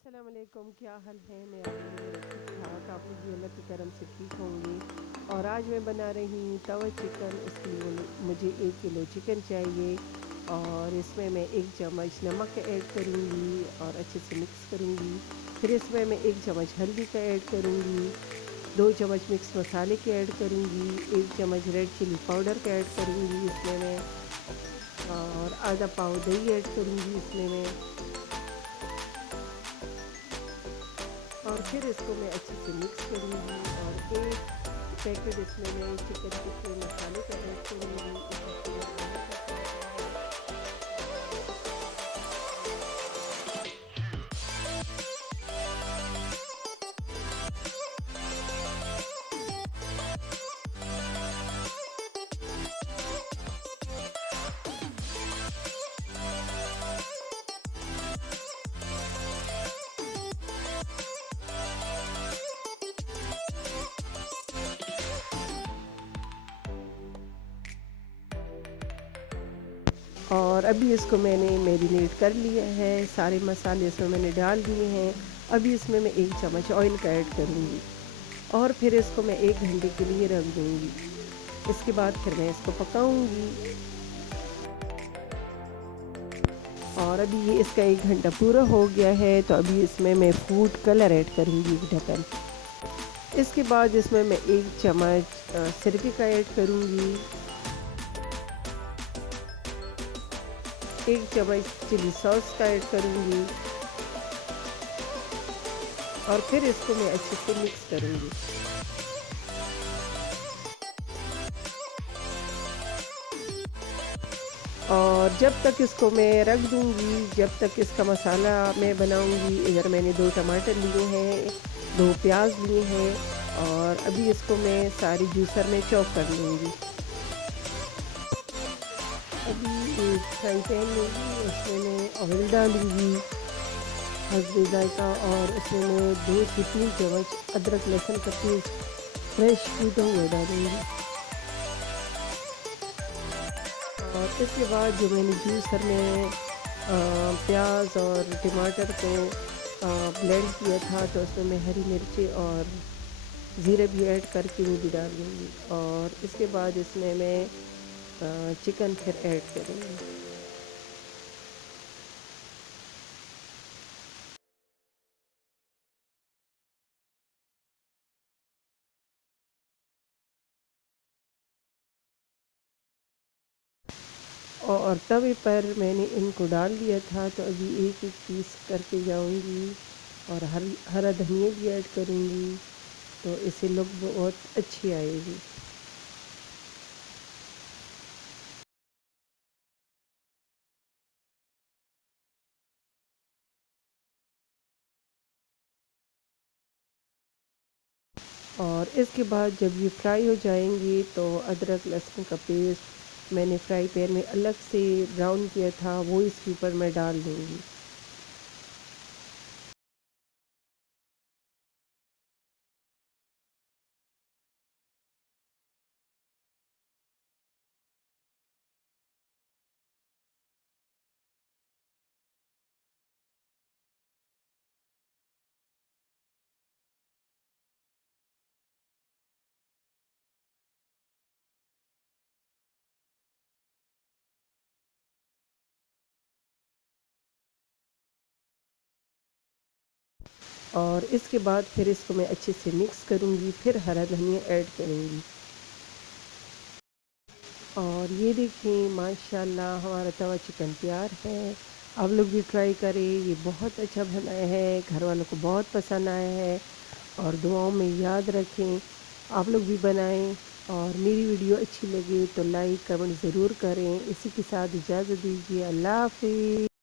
अस्सलाम वालेकुम, क्या हाल है। मैं ठीक ठाक, आप लोग भी अल्लाह के करम से ठीक होंगे। और आज मैं बना रही हूँ तवा चिकन। उसके लिए मुझे 1 किलो चिकन चाहिए और इसमें मैं 1 चम्मच नमक ऐड करूँगी और अच्छे से मिक्स करूँगी। फिर इसमें मैं 1 चम्मच हल्दी का ऐड करूँगी, 2 चम्मच मिक्स मसाले के ऐड करूँगी, 1 चम्मच रेड चिली पाउडर का ऐड करूँगी इसमें मैं, और आधा पाव दही ऐड करूँगी इसमें मैं। और फिर इसको मैं अच्छे से मिक्स करूँगी और एक पैकेट इसमें मैं चिकन टिक्के मसाले का ऐड करूँगी। इसका फ्लेवर बहुत अच्छा आता है। और अभी इसको मैंने मैरिनेट कर लिया है, सारे मसाले इसमें मैंने डाल दिए हैं। अभी इसमें मैं 1 चम्मच ऑयल का ऐड करूँगी और फिर इसको मैं 1 घंटे के लिए रख दूँगी। इसके बाद फिर मैं इसको पकाऊँगी। और अभी ये इसका 1 घंटा पूरा हो गया है, तो अभी इसमें मैं फूड कलर ऐड करूँगी ढक्कन। इसके बाद इसमें मैं 1 चम्मच सिरके का ऐड करूँगी, 1 चम्मच चिली सॉस का ऐड करूँगी और फिर इसको मैं अच्छे से मिक्स करूँगी। और जब तक इसको मैं रख दूँगी, जब तक इसका मसाला मैं बनाऊँगी। इधर मैंने 2 टमाटर लिए हैं, 2 प्याज लिए हैं और अभी इसको मैं सारी जूसर में चॉप कर लूँगी। अभी एक फ्राई पैन लूँगी, उसमें मैं ऑयल डालूँगी हस्बे जायका और उसमें मैं 2 से 3 चम्मच अदरक लहसुन का पेस्ट फ्रेश कूटा हुआ डालूँगी। और इसके बाद जो मैंने जूसर में प्याज और टमाटर को ब्लेंड किया था, तो उसमें मैं हरी मिर्ची और ज़ीरा भी ऐड करके वो भी डाल दूँगी। और इसके बाद इसमें मैं चिकन फिर ऐड करूँगी। और तवे पर मैंने इनको डाल दिया था, तो अभी एक एक पीस करके जाऊंगी और हरा धनिया भी ऐड करूंगी, तो इससे लुक बहुत अच्छी आएगी। और इसके बाद जब ये फ्राई हो जाएंगी, तो अदरक लहसुन का पेस्ट मैंने फ्राई पैन में अलग से ब्राउन किया था, वो इसके ऊपर मैं डाल दूँगी। और इसके बाद फिर इसको मैं अच्छे से मिक्स करूँगी, फिर हरा धनिया ऐड करूँगी। और ये देखिए माशाल्लाह हमारा तवा चिकन तैयार है। आप लोग भी ट्राई करें, ये बहुत अच्छा बना है, घर वालों को बहुत पसंद आया है। और दुआओं में याद रखें, आप लोग भी बनाएं। और मेरी वीडियो अच्छी लगे तो लाइक कमेंट ज़रूर करें। इसी के साथ इजाज़त दीजिए। अल्लाह हाफ़िज़।